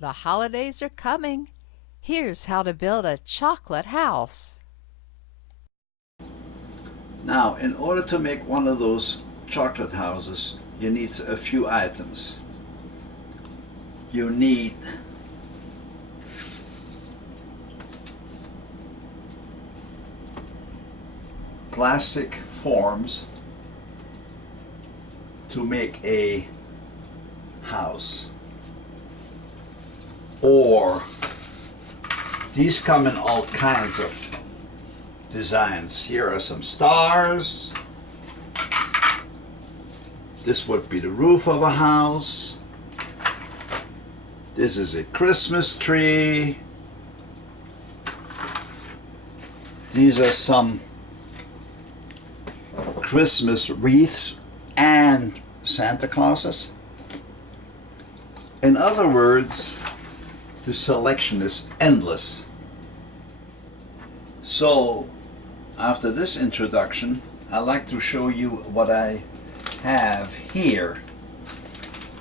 The holidays are coming. Here's how to build a chocolate house. Now, in order to make one of those chocolate houses, you need a few items. You need plastic forms to make a house, or these come in all kinds of designs. Here are some stars. This would be the roof of a house. This is a Christmas tree. These are some Christmas wreaths and Santa Clauses. In other words, the selection is endless. So, after this introduction, I'd like to show you what I have here.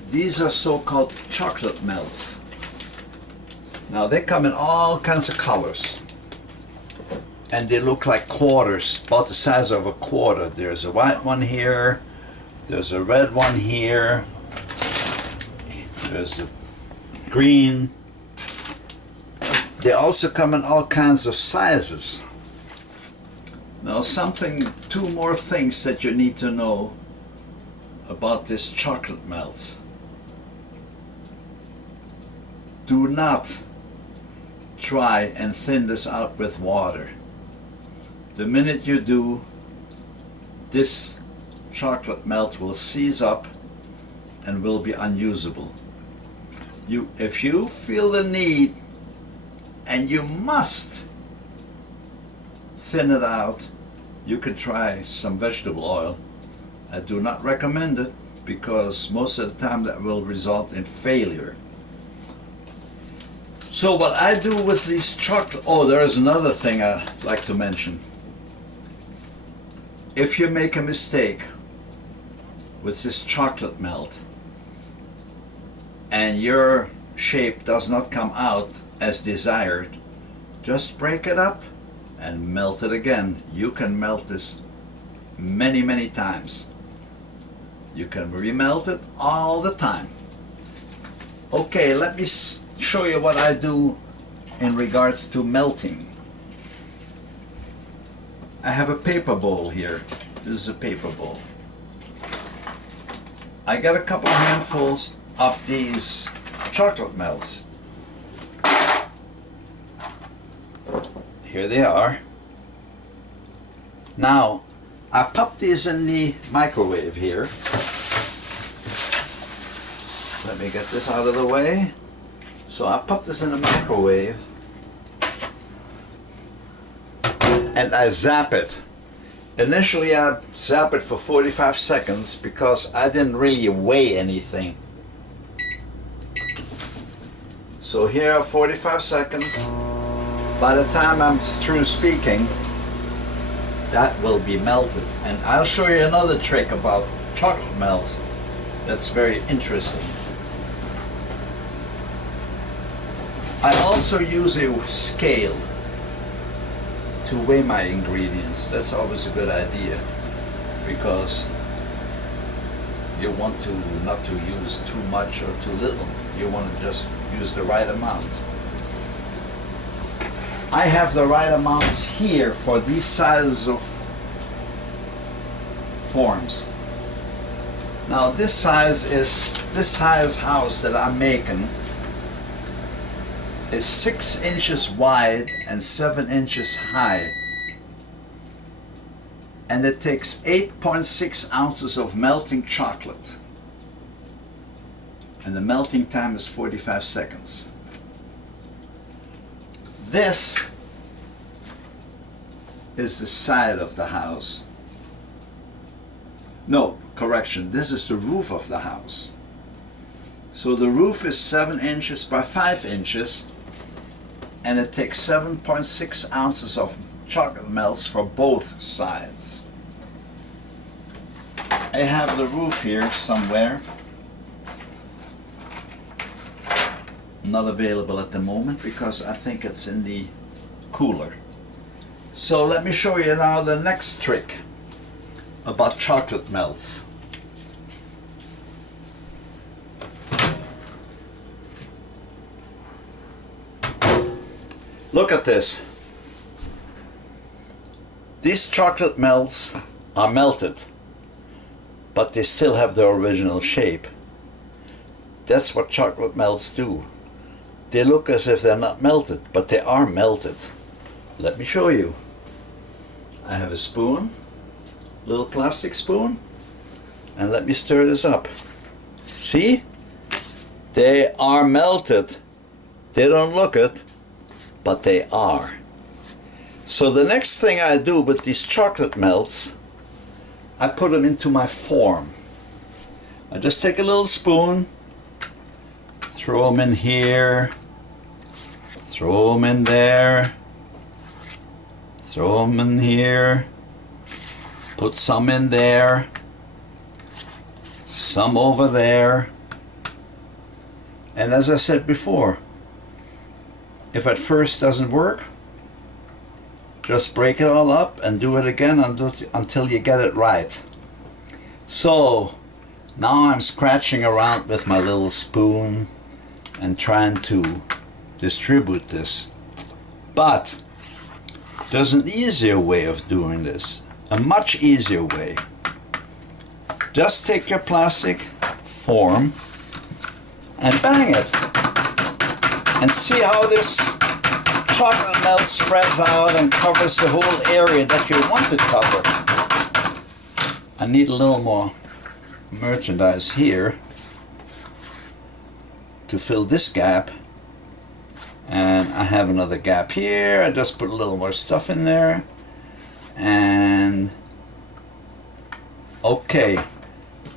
These are so-called chocolate melts. Now they come in all kinds of colors, and they look like quarters, about the size of a quarter. There's a white one here, there's a red one here, there's a green. They also come in all kinds of sizes. Now two more things that you need to know about this chocolate melt. Do not try and thin this out with water. The minute you do, this chocolate melt will seize up and will be unusable. If you feel the need, and you must thin it out, you can try some vegetable oil. I do not recommend it because most of the time that will result in failure. So what I do with these chocolate, there is another thing I'd like to mention. If you make a mistake with this chocolate melt and your shape does not come out as desired, just break it up and melt it again. You can melt this many times. You can remelt it all the time. Okay, let me show you what I do in regards to melting. I have a paper bowl here. This is a paper bowl. I got a couple handfuls of these chocolate melts. Here they are. Now, I pop these in the microwave here. Let me get this out of the way. So I pop this in the microwave and I zap it. Initially I zap it for 45 seconds because I didn't really weigh anything. So here are 45 seconds. By the time I'm through speaking, that will be melted. And I'll show you another trick about chocolate melts that's very interesting. I also use a scale to weigh my ingredients. That's always a good idea because you want to not to use too much or too little. You want to just use the right amount. I have the right amounts here for these sizes of forms. Now this size house that I'm making is 6 inches wide and 7 inches high. And it takes 8.6 ounces of melting chocolate. And the melting time is 45 seconds. This is the side of the house. No, correction, this is the roof of the house. So the roof is 7 inches by 5 inches, and it takes 7.6 ounces of chocolate melts for both sides. I have the roof here somewhere. not available at the moment because I think it's in the cooler. So let me show you now the next trick about chocolate melts. Look at this. These chocolate melts are melted, but they still have their original shape. That's what chocolate melts do. They look as if they're not melted, but they are melted. Let me show you. I have a spoon, little plastic spoon, and let me stir this up. See? They are melted. They don't look it, but they are. So the next thing I do with these chocolate melts, I put them into my form. I just take a little spoon, throw them in here, throw them in there, throw them in here, put some in there, some over there. And as I said before, if at first doesn't work, just break it all up and do it again until you get it right. So now I'm scratching around with my little spoon and trying to distribute this. But there's an easier way of doing this, a much easier way. Just take your plastic form and bang it and see how this chocolate melt spreads out and covers the whole area that you want to cover. I need a little more merchandise here to fill this gap, and I have another gap here. I just put a little more stuff in there, and okay,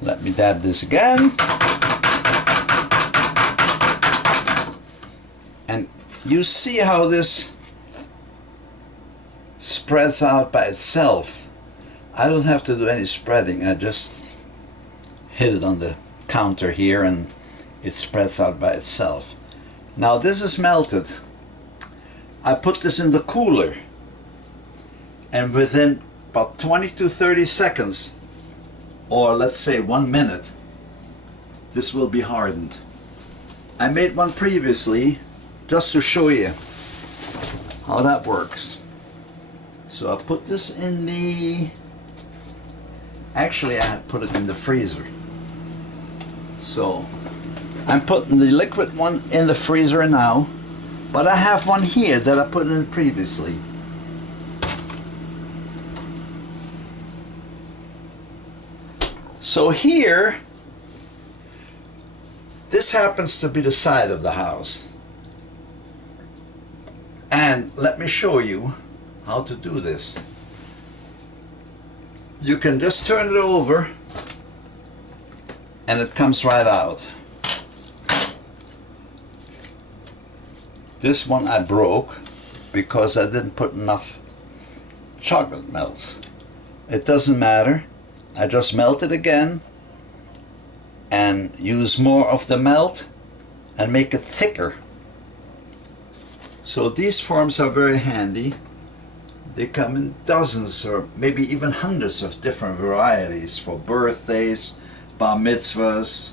let me dab this again. And you see how this spreads out by itself. I don't have to do any spreading. I just hit it on the counter here and it spreads out by itself. Now this is melted. I put this in the cooler, and within about 20 to 30 seconds, or let's say 1 minute, this will be hardened. I made one previously just to show you how that works. So I put this in the, actually I had put it in the freezer. So I'm putting the liquid one in the freezer now, but I have one here that I put in previously. So here, this happens to be the side of the house. And let me show you how to do this. You can just turn it over and it comes right out. This one I broke because I didn't put enough chocolate melts. It doesn't matter. I just melt it again and use more of the melt and make it thicker. So these forms are very handy. They come in dozens or maybe even hundreds of different varieties for birthdays, bar mitzvahs,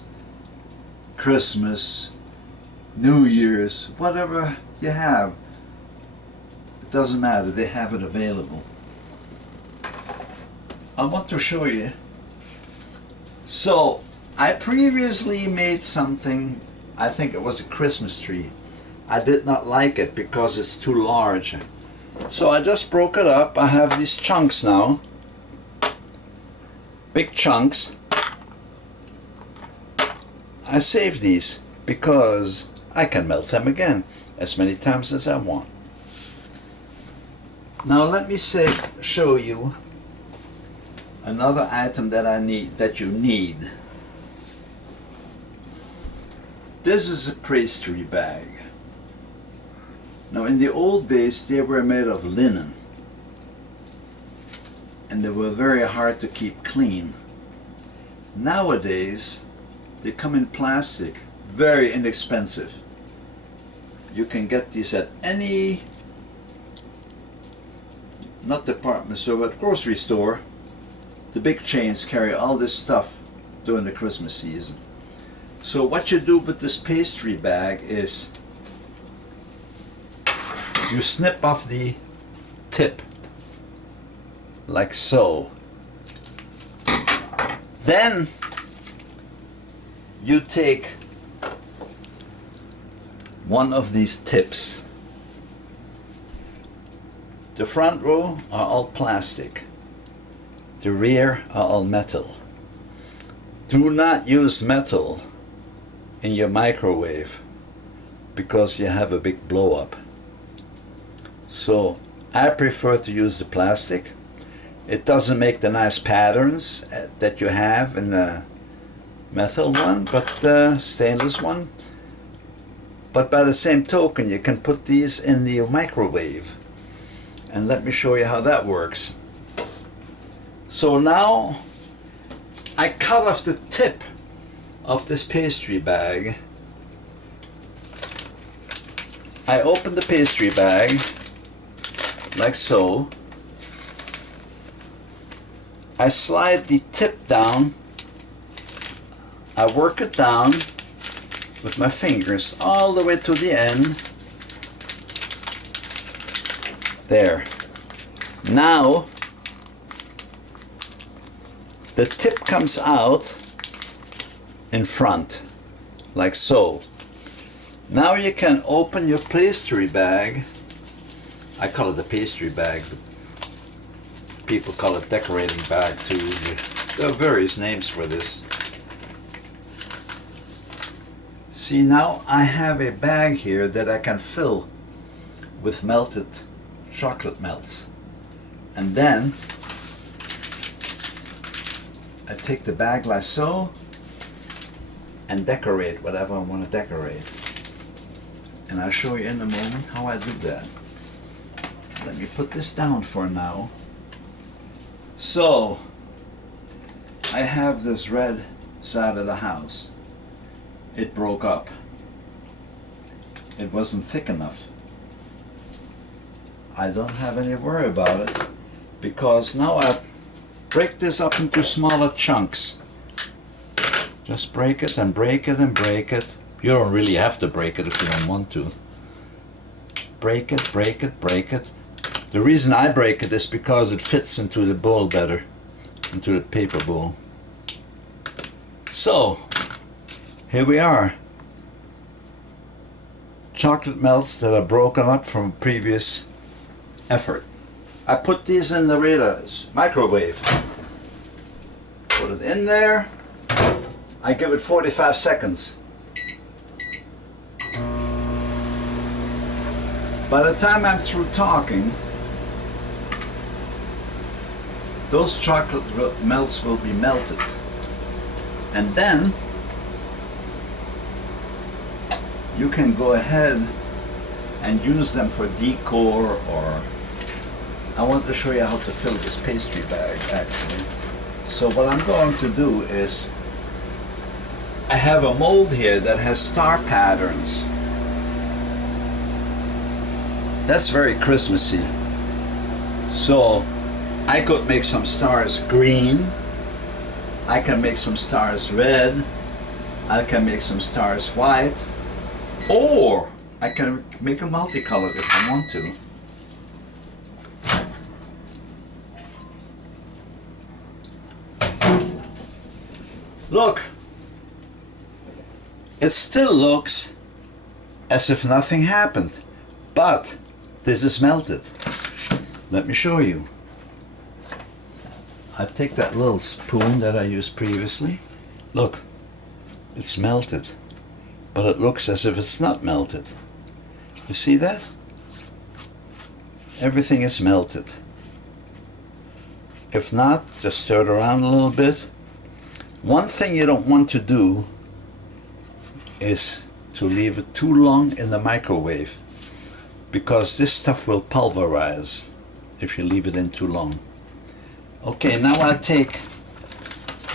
Christmas, New Year's, whatever you have. It doesn't matter, they have it available. I want to show you. So I previously made something, I think it was a Christmas tree. I did not like it because it's too large. So I just broke it up. I have these chunks now. Big chunks. I save these because I can melt them again as many times as I want. Now let me show you another item that you need. This is a pastry bag. Now in the old days they were made of linen and they were very hard to keep clean. Nowadays they come in plastic, very inexpensive. You can get these at any, not department store, but grocery store. The big chains carry all this stuff during the Christmas season. So what you do with this pastry bag is you snip off the tip like so. Then you take one of these tips. The front row are all plastic. The rear are all metal. Do not use metal in your microwave because you have a big blow up. So I prefer to use the plastic. It doesn't make the nice patterns that you have in the metal one, but the stainless one. But by the same token, you can put these in the microwave. And let me show you how that works. So now I cut off the tip of this pastry bag. I open the pastry bag like so. I slide the tip down. I work it down with my fingers all the way to the end. There. Now the tip comes out in front like so. Now you can open your pastry bag. I call it a pastry bag, but people call it decorating bag too. There are various names for this. See, now I have a bag here that I can fill with melted chocolate melts. And then I take the bag like so and decorate whatever I want to decorate. And I'll show you in a moment how I do that. Let me put this down for now. So I have this red side of the house. It broke up. It wasn't thick enough. I don't have any worry about it because now I break this up into smaller chunks. Just break it and break it and break it. You don't really have to break it if you don't want to. Break it, break it, break it. The reason I break it is because it fits into the bowl better, into the paper bowl. So, here we are. Chocolate melts that are broken up from a previous effort. I put these in the microwave. Put it in there. I give it 45 seconds. By the time I'm through talking, those chocolate melts will be melted. And then you can go ahead and use them for decor, or I want to show you how to fill this pastry bag actually. So what I'm going to do is I have a mold here that has star patterns. That's very Christmassy. So I could make some stars green. I can make some stars red. I can make some stars white. Or I can make a multicolored if I want to. Look, it still looks as if nothing happened, but this is melted. Let me show you. I take that little spoon that I used previously. Look, it's melted, but it looks as if it's not melted. You see that? Everything is melted. If not, just stir it around a little bit. One thing you don't want to do is to leave it too long in the microwave, because this stuff will pulverize if you leave it in too long. Okay, now I take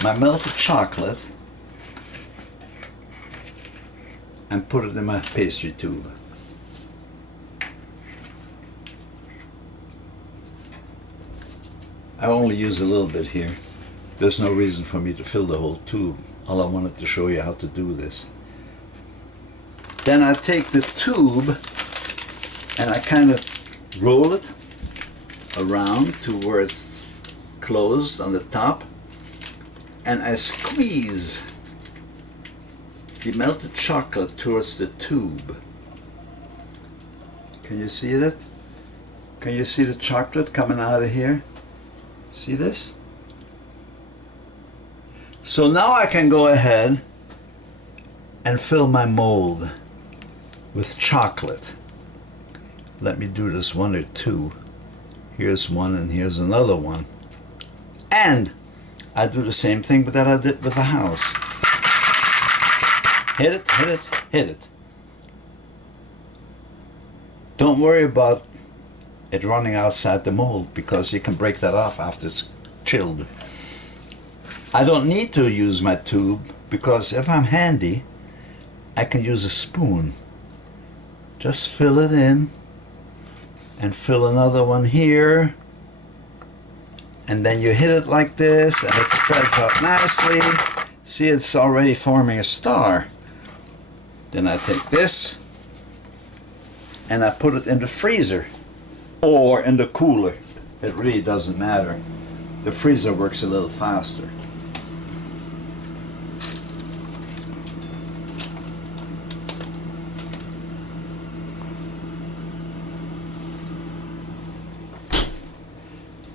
my melted chocolate and put it in my pastry tube. I only use a little bit here. There's no reason for me to fill the whole tube. All I wanted to show you how to do this. Then I take the tube and I kind of roll it around to where it's closed on the top, and I squeeze the melted chocolate towards the tube. Can you see that? Can you see the chocolate coming out of here? See this? So now I can go ahead and fill my mold with chocolate. Let me do this one or two. Here's one and here's another one. And I do the same thing that I did with the house. Hit it, hit it, hit it. Don't worry about it running outside the mold, because you can break that off after it's chilled. I don't need to use my tube, because if I'm handy, I can use a spoon. Just fill it in and fill another one here, and then you hit it like this and it spreads out nicely. See, it's already forming a star. Then I take this and I put it in the freezer or in the cooler. It really doesn't matter. The freezer works a little faster.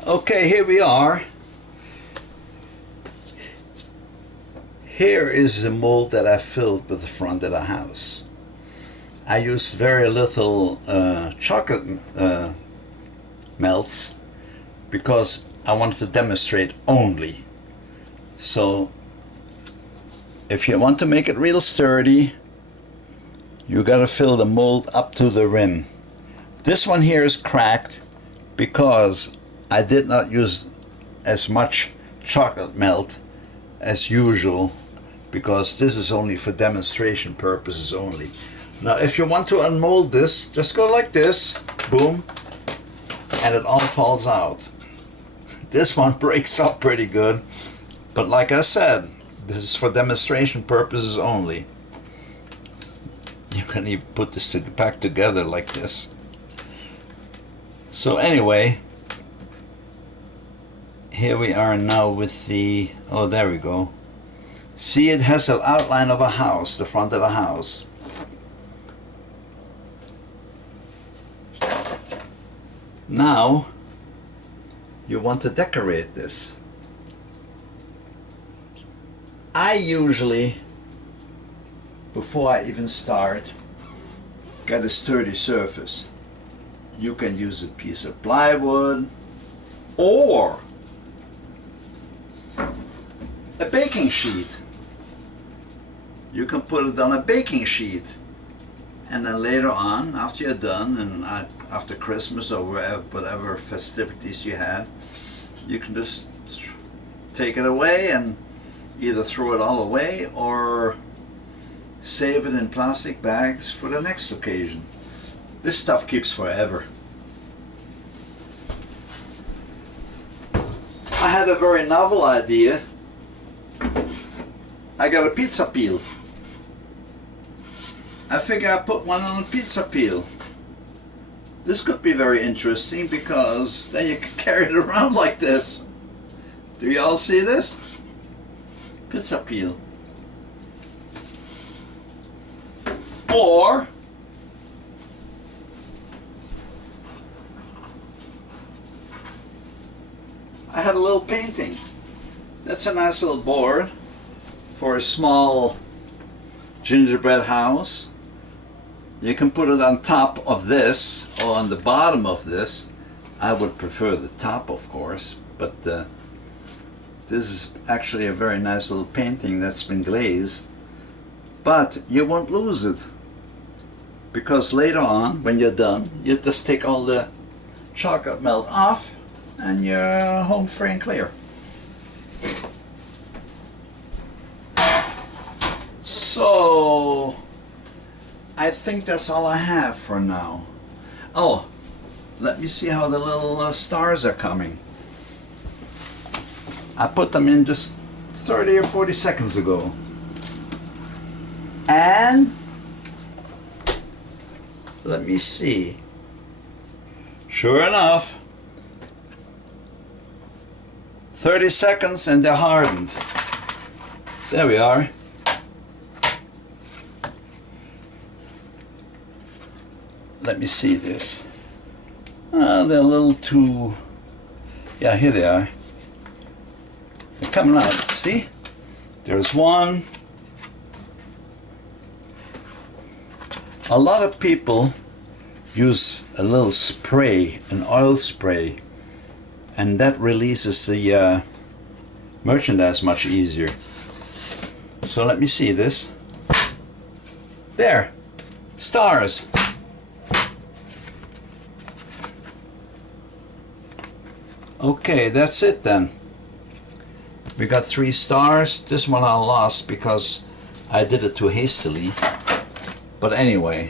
Okay, here we are. Here is the mold that I filled with the front of the house. I used very little chocolate melts because I wanted to demonstrate only. So if you want to make it real sturdy, you gotta fill the mold up to the rim. This one here is cracked because I did not use as much chocolate melt as usual, because this is only for demonstration purposes only. Now if you want to unmold this, just go like this, boom, and it all falls out. This one breaks up pretty good, but like I said, this is for demonstration purposes only. You can even put this back together like this. So anyway, here we are now with the, oh, there we go. See, it has an outline of a house, the front of the house. Now, you want to decorate this. I usually, before I even start, get a sturdy surface. You can use a piece of plywood or a baking sheet. You can put it on a baking sheet, and then later on, after you're done, and after Christmas or whatever festivities you had, you can just take it away and either throw it all away or save it in plastic bags for the next occasion. This stuff keeps forever. I had a very novel idea. I got a pizza peel. I figure I put one on a pizza peel. This could be very interesting because then you can carry it around like this. Do you all see this? Pizza peel. Or I had a little painting. That's a nice little board for a small gingerbread house. You can put it on top of this or on the bottom of this. I would prefer the top, of course, but this is actually a very nice little painting that's been glazed. But you won't lose it, because later on, when you're done, you just take all the chocolate melt off and you're home free and clear. So I think that's all I have for now. Oh, let me see how the little stars are coming. I put them in just 30 or 40 seconds ago. And let me see. Sure enough, 30 seconds and they're hardened. There we are. Let me see this. They're a little too... Yeah, here they are. They're coming out. See? There's one. A lot of people use a little spray, an oil spray, and that releases the merchandise much easier. So let me see this. There, stars. Okay, that's it then. We got 3 stars. This one I lost because I did it too hastily. But anyway,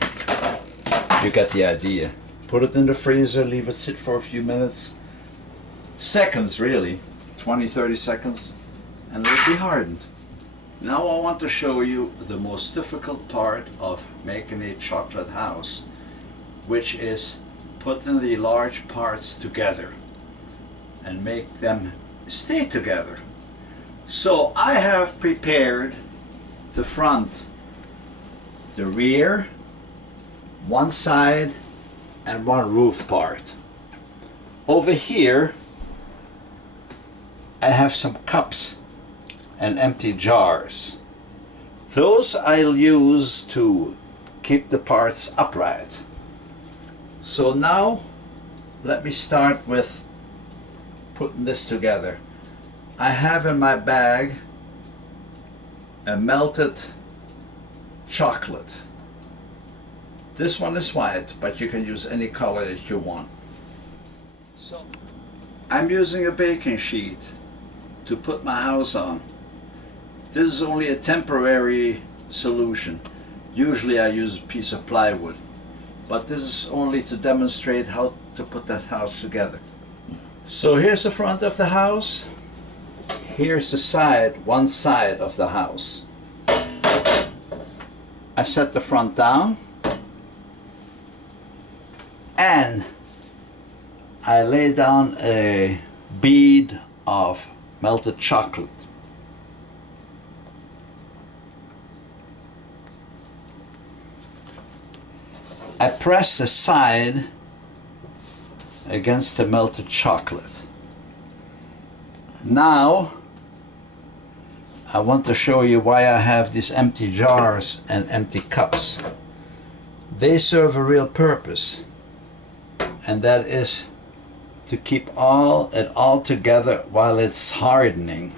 you get the idea. Put it in the freezer, leave it sit for a few minutes. Seconds really, 20-30 seconds, and it'll be hardened. Now I want to show you the most difficult part of making a chocolate house, which is putting the large parts together and make them stay together. So I have prepared the front, the rear, one side, and one roof part. Over here I have some cups and empty jars. Those I'll use to keep the parts upright. So now let me start with putting this together. I have in my bag a melted chocolate. This one is white, but you can use any color that you want. So I'm using a baking sheet to put my house on. This is only a temporary solution. Usually I use a piece of plywood, but this is only to demonstrate how to put that house together. So here's the front of the house. Here's the side, one side of the house. I set the front down and I lay down a bead of melted chocolate. I press the side against the melted chocolate. Now I want to show you why I have these empty jars and empty cups. They serve a real purpose, and that is to keep it all together while it's hardening.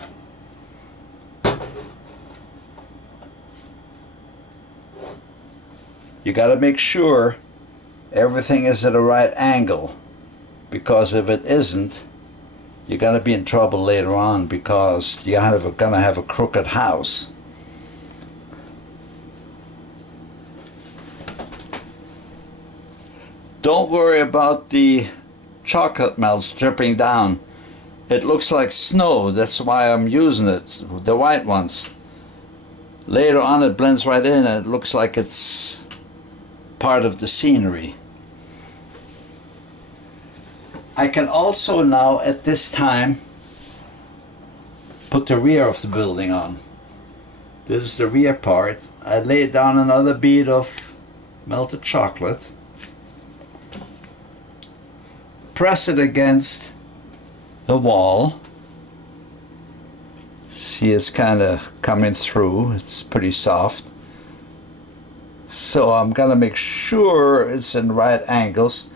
You got to make sure everything is at the right angle, because if it isn't, you're going to be in trouble later on, because you're going to have a crooked house. Don't worry about the chocolate melts dripping down. It looks like snow, that's why I'm using it, the white ones. Later on it blends right in and it looks like it's part of the scenery. I can also now at this time put the rear of the building on. This is the rear part. I lay down another bead of melted chocolate, press it against the wall. See, it's kind of coming through, it's pretty soft. So I'm gonna make sure it's in right angles.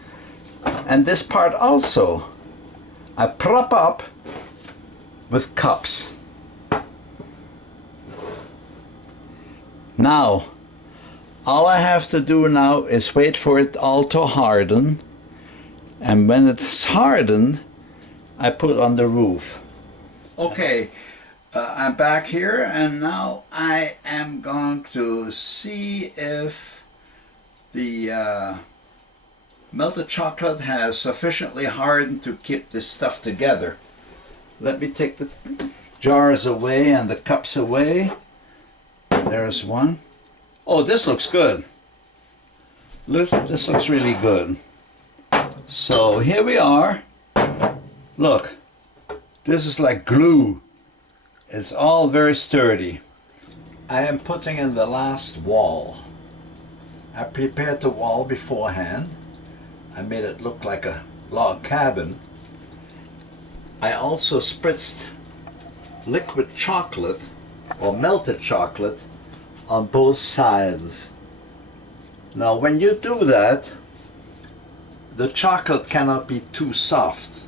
And this part also, I prop up with cups. Now, all I have to do now is wait for it all to harden. And when it's hardened, I put on the roof. Okay, I'm back here, and now I am going to see if the melted chocolate has sufficiently hardened to keep this stuff together. Let me take the jars away and the cups away. There's one. Oh, this looks good. This looks really good. So here we are. Look, this is like glue. It's all very sturdy. I am putting in the last wall. I prepared the wall beforehand. I made it look like a log cabin. I also spritzed liquid chocolate or melted chocolate on both sides. Now when you do that, the chocolate cannot be too soft,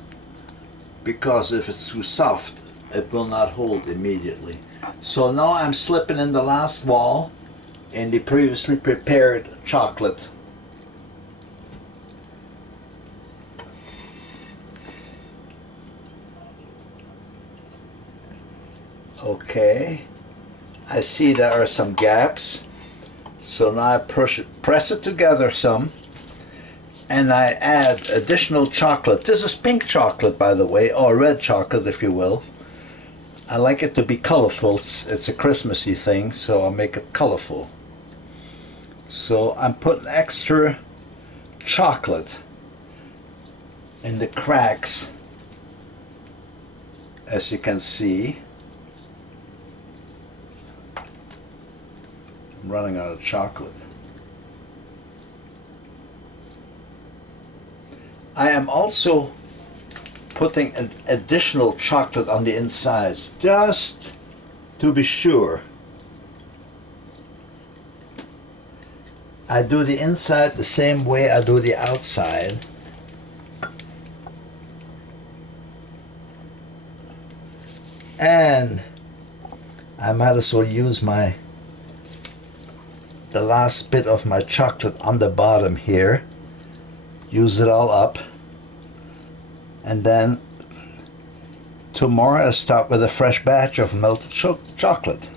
because if it's too soft it will not hold immediately. So now I'm slipping in the last wall in the previously prepared chocolate. Okay, I see there are some gaps, so now I press it together some, and I add additional chocolate. This is pink chocolate, by the way, or red chocolate if you will. I like it to be colorful. It's a Christmassy thing, so I'll make it colorful. So I'm putting extra chocolate in the cracks, as you can see. I'm running out of chocolate. I am also putting an additional chocolate on the inside, just to be sure. I do the inside the same way I do the outside. And I might as well use the last bit of my chocolate on the bottom here. Use it all up. And then tomorrow I start with a fresh batch of melted chocolate.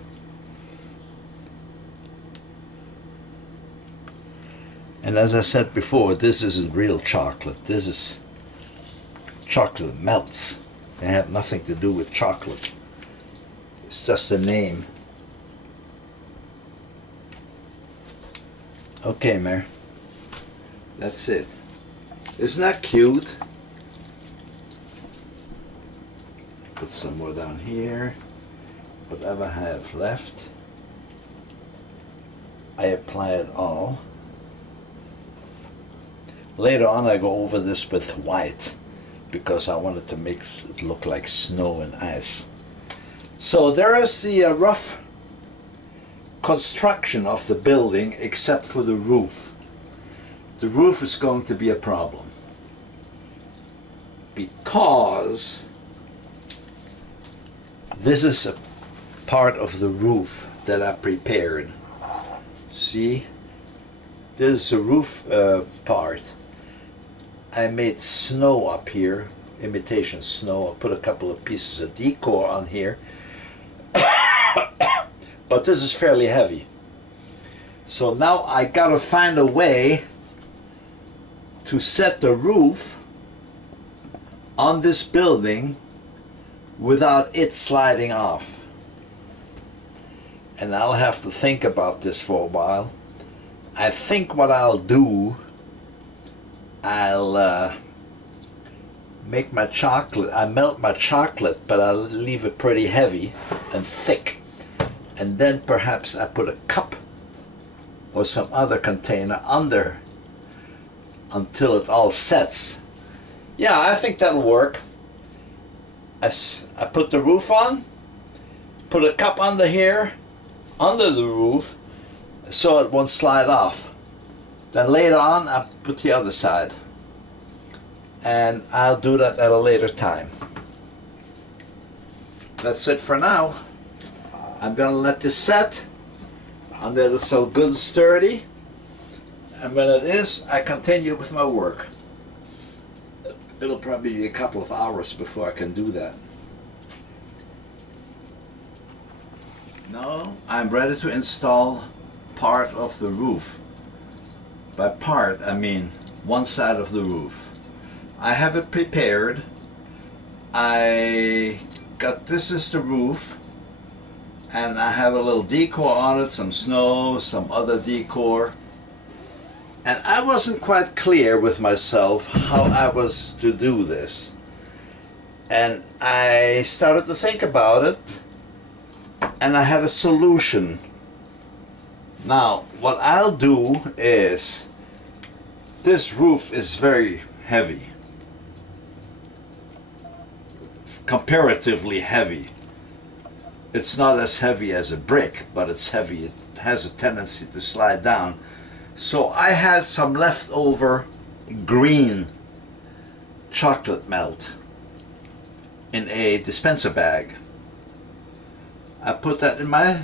And as I said before, this isn't real chocolate. This is chocolate melts. They have nothing to do with chocolate. It's just a name. Okay, Mare. That's it. Isn't that cute? Put some more down here. Whatever I have left, I apply it all. Later on I go over this with white because I wanted to make it look like snow and ice. So there is the rough construction of the building, except for the roof. The roof is going to be a problem because this is a part of the roof that I prepared. See, this is the roof part. I made snow up here, imitation snow. I put a couple of pieces of decor on here. But this is fairly heavy. So now I gotta find a way to set the roof on this building without it sliding off. And I'll have to think about this for a while. I think what I'll do, I'll make my chocolate, I melt my chocolate, but I'll leave it pretty heavy and thick. And then perhaps I put a cup or some other container under until it all sets. Yeah, I think that'll work. I put the roof on, put a cup under here, under the roof, so it won't slide off. Then later on I'll put the other side. And I'll do that at a later time. That's it for now. I'm gonna let this set until it's so good and sturdy. And when it is, I continue with my work. It'll probably be a couple of hours before I can do that. Now I'm ready to install part of the roof. By part, I mean one side of the roof. I have it prepared. I got, this is the roof, and I have a little decor on it, some snow, some other decor. And I wasn't quite clear with myself how I was to do this. And I started to think about it, and I had a solution. Now, what I'll do is, this roof is very heavy. Comparatively heavy. It's not as heavy as a brick, but it's heavy. It has a tendency to slide down. So I had some leftover green chocolate melt in a dispenser bag. I put that in my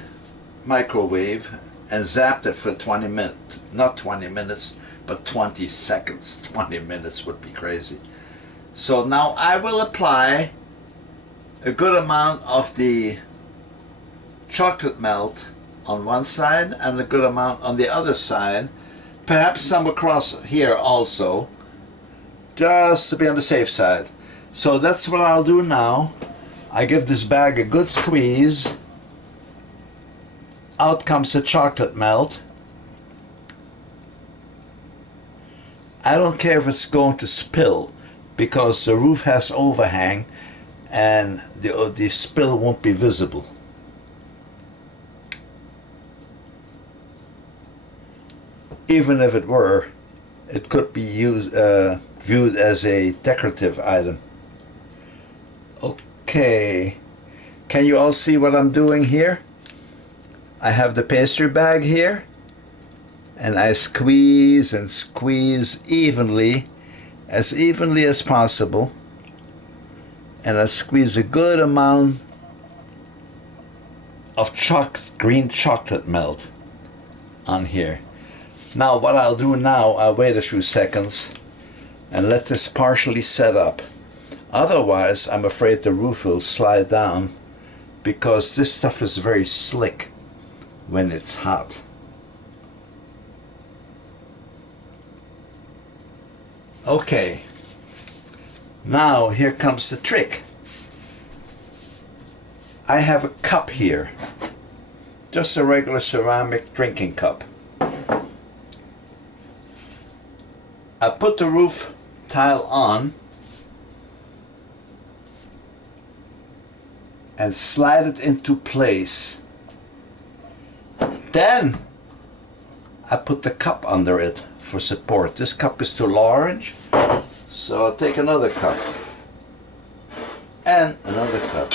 microwave and zapped it for 20 minutes. Not 20 minutes, but 20 seconds. 20 minutes would be crazy. So now I will apply a good amount of the chocolate melt on one side and a good amount on the other side, perhaps some across here also, just to be on the safe side. So that's what I'll do now. I give this bag a good squeeze. Out comes the chocolate melt. I don't care if it's going to spill, because the roof has overhang and the spill won't be visible. Even if it were, it could be viewed as a decorative item. Okay, can you all see what I'm doing here? I have the pastry bag here, and I squeeze and squeeze evenly as possible, and I squeeze a good amount of green chocolate melt on here. Now what I'll do now, I'll wait a few seconds and let this partially set up. Otherwise, I'm afraid the roof will slide down, because this stuff is very slick when it's hot. Okay, now here comes the trick. I have a cup here, just a regular ceramic drinking cup. I put the roof tile on and slide it into place. Then I put the cup under it for support. This cup is too large, so I'll take another cup and another cup.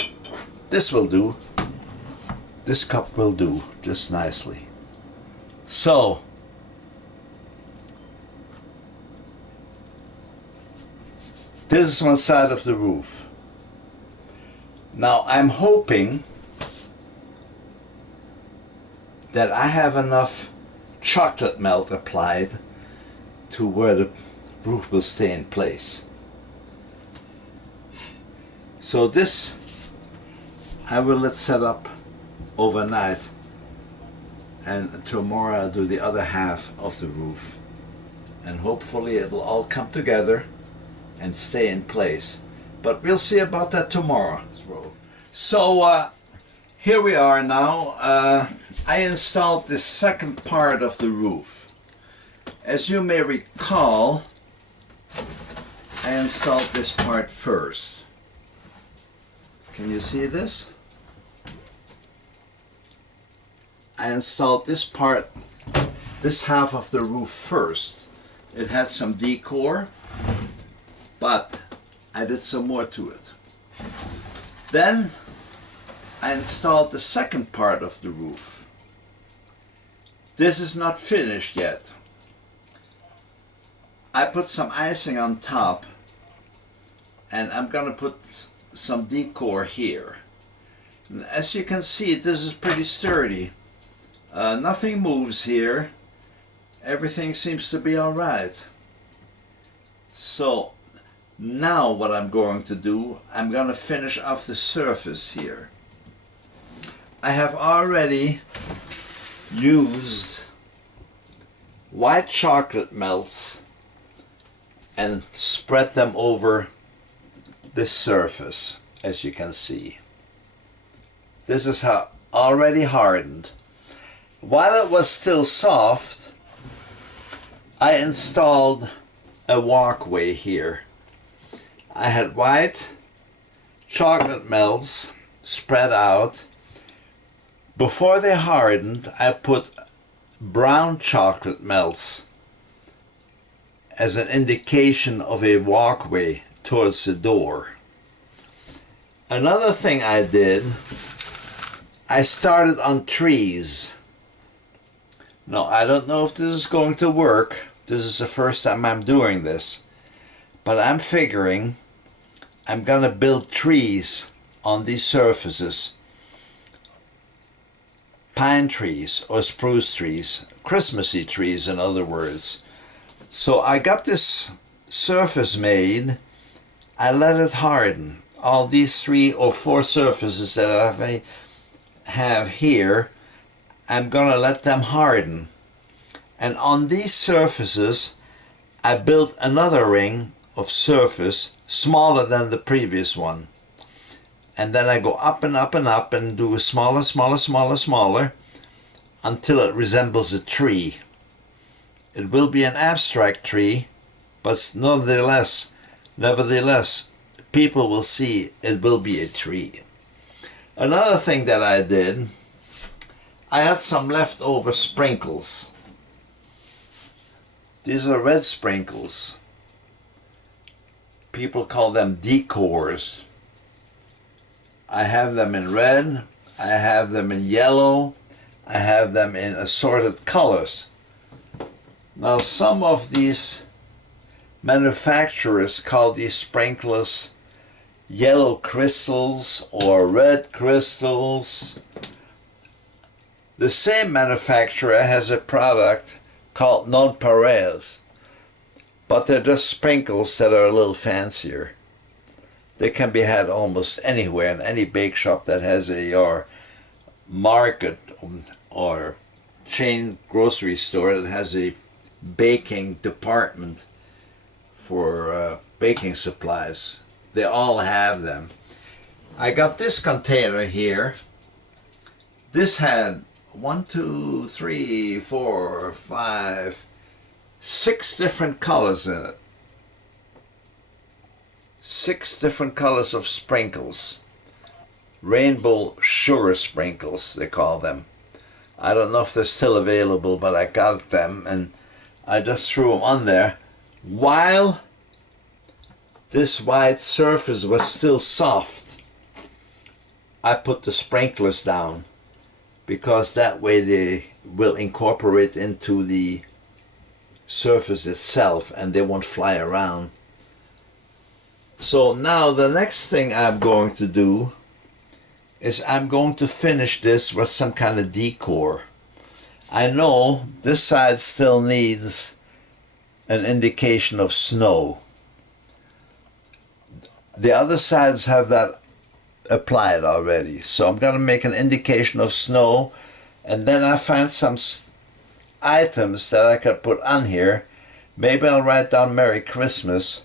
This will do. This cup will do just nicely. So this is one side of the roof. Now I'm hoping that I have enough chocolate melt applied to where the roof will stay in place. So this I will let set up overnight, and tomorrow I'll do the other half of the roof, and hopefully it'll all come together and stay in place. But we'll see about that tomorrow. So here we are now. I installed the second part of the roof. As you may recall, I installed this part first. Can you see this? I installed this part, this half of the roof first. It had some decor, but I did some more to it. Then I installed the second part of the roof. This is not finished yet. I put some icing on top, and I'm gonna put some decor here. And as you can see, this is pretty sturdy. Nothing moves here. Everything seems to be all right. So now what I'm going to do, I'm going to finish off the surface here. I have already used white chocolate melts and spread them over this surface, as you can see. This is how already hardened. While it was still soft, I installed a walkway here. I had white chocolate melts spread out. Before they hardened, I put brown chocolate melts as an indication of a walkway towards the door. Another thing I did, I started on trees. Now, I don't know if this is going to work. This is the first time I'm doing this. But I'm figuring I'm going to build trees on these surfaces. Pine trees or spruce trees, Christmassy trees in other words. So I got this surface made. I let it harden. All these 3 or 4 surfaces that I have here, I'm going to let them harden. And on these surfaces, I built another ring of surface smaller than the previous one. And then I go up and up and up and do a smaller, smaller, smaller, smaller until it resembles a tree. It will be an abstract tree, but nevertheless, people will see it will be a tree. Another thing that I did, I had some leftover sprinkles. These are red sprinkles. People call them decors. I have them in red, I have them in yellow, I have them in assorted colors. Now some of these manufacturers call these sprinklers yellow crystals or red crystals. The same manufacturer has a product called nonpareils, but they're just sprinkles that are a little fancier. They can be had almost anywhere in any bake shop that has or market or chain grocery store that has a baking department for baking supplies. They all have them. I got this container here. This had 1, 2, 3, 4, 5, 6 different colors in it. 6 different colors of sprinkles. Rainbow sugar sprinkles, they call them. I don't know if they're still available, but I got them and I just threw them on there while this white surface was still soft. I put the sprinklers down because that way they will incorporate into the surface itself and they won't fly around. So now the next thing I'm going to do is I'm going to finish this with some kind of decor. I know this side still needs an indication of snow. The other sides have that applied already. So I'm going to make an indication of snow, and then I find some items that I could put on here. Maybe I'll write down Merry Christmas.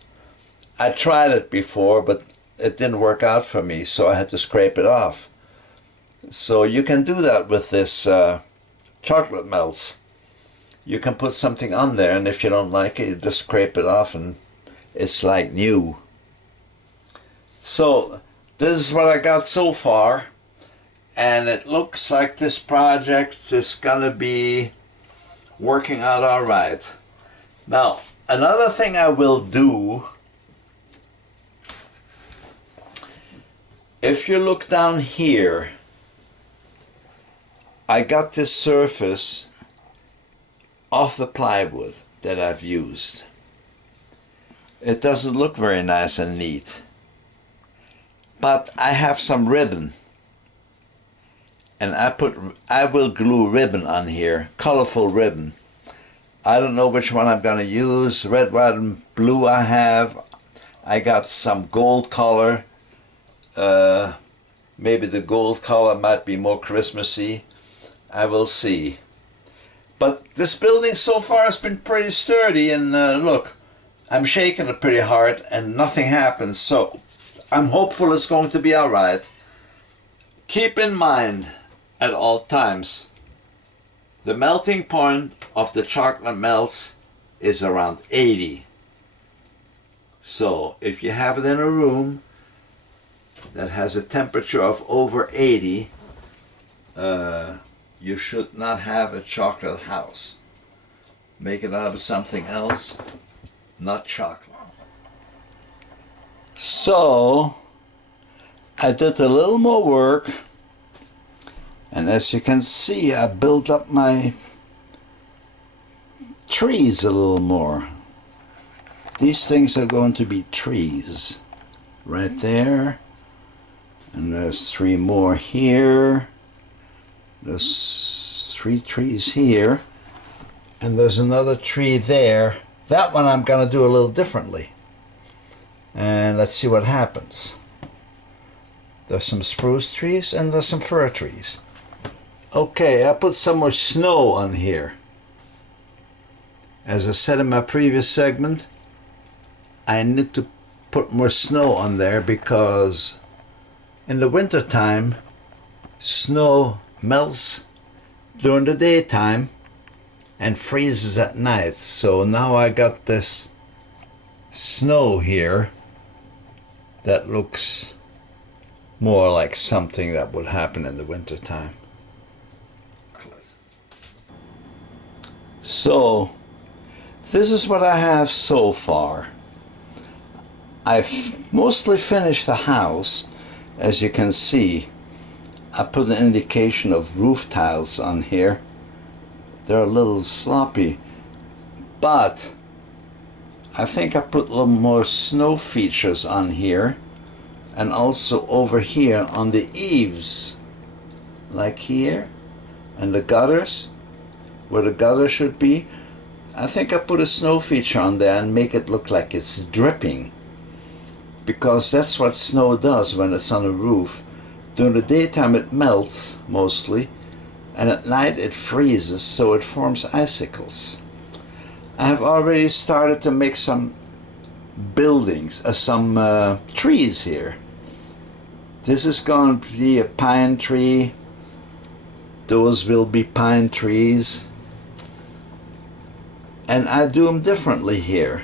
I tried it before, but it didn't work out for me, so I had to scrape it off. So you can do that with this chocolate melts. You can put something on there, and if you don't like it, you just scrape it off and it's like new. So this is what I got so far, and it looks like this project is gonna be working out all right. Now, another thing I will do, if you look down here, I got this surface off the plywood that I've used. It doesn't look very nice and neat, but I have some ribbon, and I will glue ribbon on here, colorful ribbon. I don't know which one I'm going to use. Red, white, and blue I have. I got some gold color. Maybe the gold color might be more Christmassy. I will see. But this building so far has been pretty sturdy, and look, I'm shaking it pretty hard and nothing happens, so I'm hopeful it's going to be all right. Keep in mind at all times, the melting point of the chocolate melts is around 80. So if you have it in a room that has a temperature of over 80, you should not have a chocolate house. Make it out of something else, not chocolate. So I did a little more work, and as you can see, I built up my trees a little more. These things are going to be trees right there, and there's 3 more here, there's 3 trees here, and there's another tree there. That one I'm going to do a little differently, and let's see what happens. There's some spruce trees and there's some fir trees. Okay, I put some more snow on here. As I said in my previous segment, I need to put more snow on there because in the winter time, snow melts during the daytime and freezes at night. So now I got this snow here that looks more like something that would happen in the winter time. So this is what I have so far. I've mostly finished the house. As you can see, I put an indication of roof tiles on here. They're a little sloppy, but I think I put a little more snow features on here, and also over here on the eaves, like here, and the gutters, where the gutter should be. I think I put a snow feature on there and make it look like it's dripping, because that's what snow does when it's on a roof. During the daytime it melts mostly, and at night it freezes, so it forms icicles. I have already started to make some buildings, some trees here. This is going to be a pine tree. Those will be pine trees. And I do them differently here.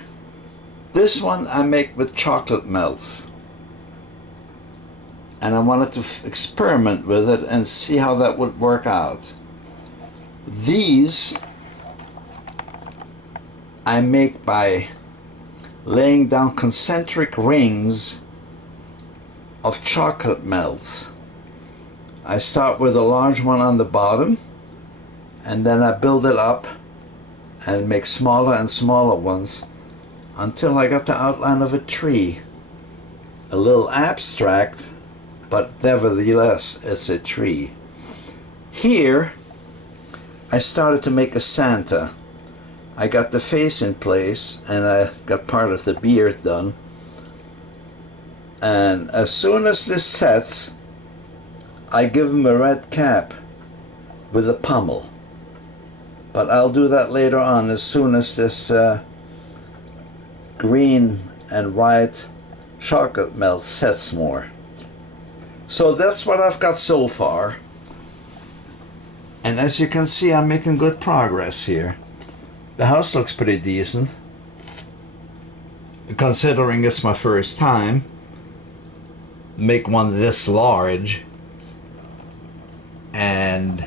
This one I make with chocolate melts. And I wanted to experiment with it and see how that would work out. These I make by laying down concentric rings of chocolate melts. I start with a large one on the bottom, and then I build it up and make smaller and smaller ones until I got the outline of a tree. A little abstract, but nevertheless it's a tree. Here I started to make a Santa. I got the face in place and I got part of the beard done. And as soon as this sets, I give him a red cap with a pommel. But I'll do that later on as soon as this green and white chocolate melt sets more. So that's what I've got so far. And as you can see, I'm making good progress here. The house looks pretty decent, considering it's my first time. Make one this large, and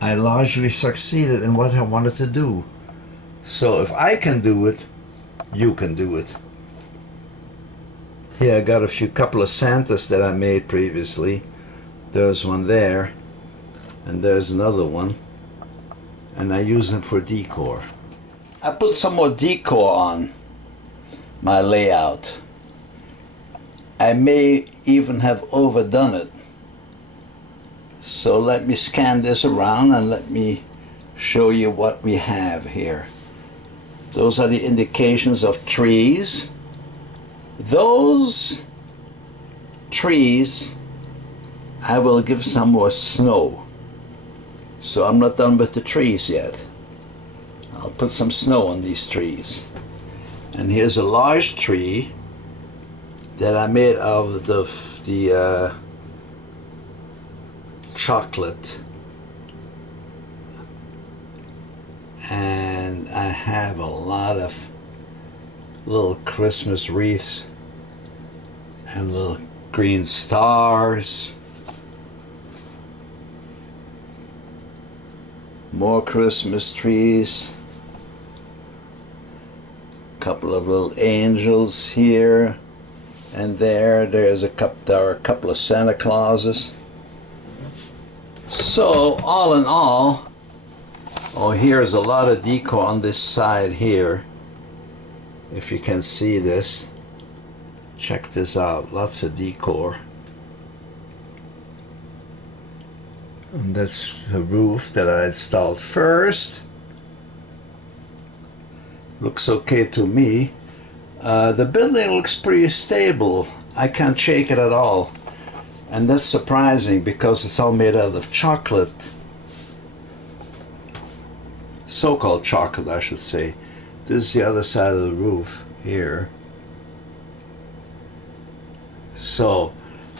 I largely succeeded in what I wanted to do. So if I can do it, you can do it. Here I got a couple of Santas that I made previously. There's one there, and there's another one, and I use them for decor. I put some more decor on my layout. I may even have overdone it. So let me scan this around and let me show you what we have here. Those are the indications of trees. Those trees I will give some more snow. So I'm not done with the trees yet. I'll put some snow on these trees. And here's a large tree that I made out of the chocolate. And I have a lot of little Christmas wreaths and little green stars. More Christmas trees. Couple of little angels here and there. There are a couple of Santa Clauses. So all in all, oh, here's a lot of decor on this side here. If you can see this, check this out. Lots of decor. And that's the roof that I installed first. Looks okay to me. The building looks pretty stable. I can't shake it at all. And that's surprising because it's all made out of chocolate. So-called chocolate, I should say. This is the other side of the roof here. So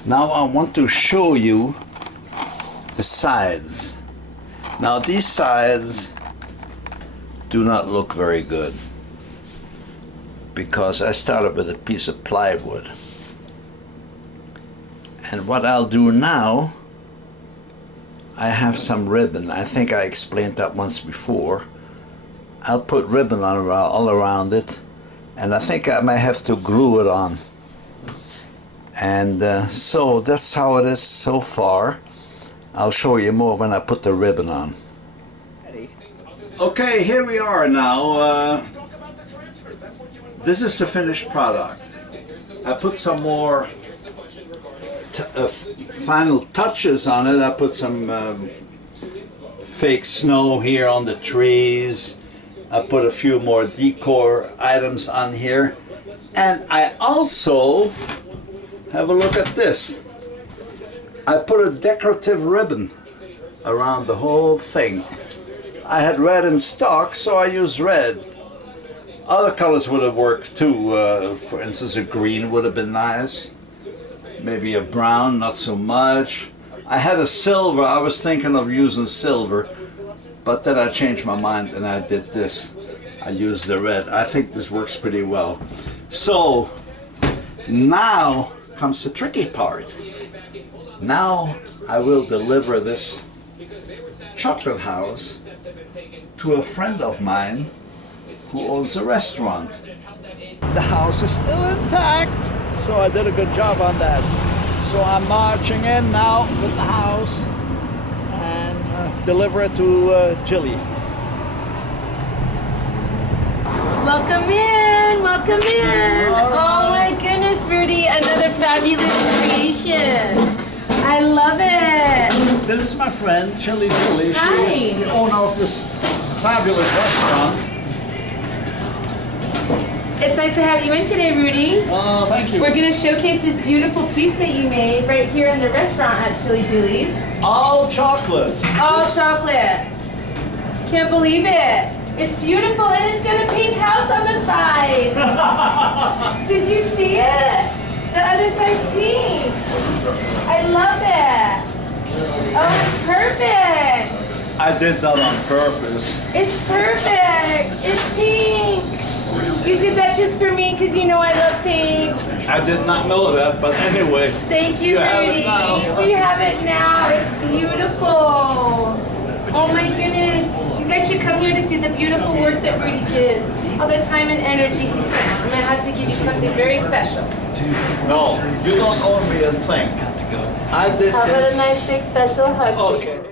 now I want to show you the sides. Now these sides do not look very good because I started with a piece of plywood. And what I'll do now, I have some ribbon. I think I explained that once before. I'll put ribbon on all around it, and I think I may have to glue it on. And so that's how it is so far. I'll show you more when I put the ribbon on. Okay, here we are now. This is the finished product. I put some more final touches on it. I put some fake snow here on the trees. I put a few more decor items on here. And I also have a look at this. I put a decorative ribbon around the whole thing. I had red in stock, so I used red. Other colors would have worked too. For instance, a green would have been nice. Maybe a brown, not so much. I had a silver. I was thinking of using silver, but then I changed my mind and I did this. I used the red. I think this works pretty well. So now comes the tricky part. Now I will deliver this chocolate house to a friend of mine who owns a restaurant. The house is still intact, so I did a good job on that. So I'm marching in now with the house and deliver it to Jilly. Welcome in, welcome in. Oh my goodness, Rudi, another fabulous creation. I love it. This is my friend, Jilly. Hi. She is the owner of this fabulous restaurant. It's nice to have you in today, Rudi. Oh, thank you. We're going to showcase this beautiful piece that you made right here in the restaurant at Julie's. All chocolate. All chocolate. Can't believe it. It's beautiful, and it's got a pink house on the side. Did you see it? The other side's pink. I love it. Oh, it's perfect. I did that on purpose. It's perfect. It's pink. You did that just for me because you know I love pink. I did not know that, but anyway. Thank you, Rudi. We have it now. It's beautiful. Oh my goodness. You guys should come here to see the beautiful work that Rudi did. All the time and energy he spent. I'm going to have to give you something very special. No, you don't owe me a thing. I did How about this. a nice big special hug? Okay.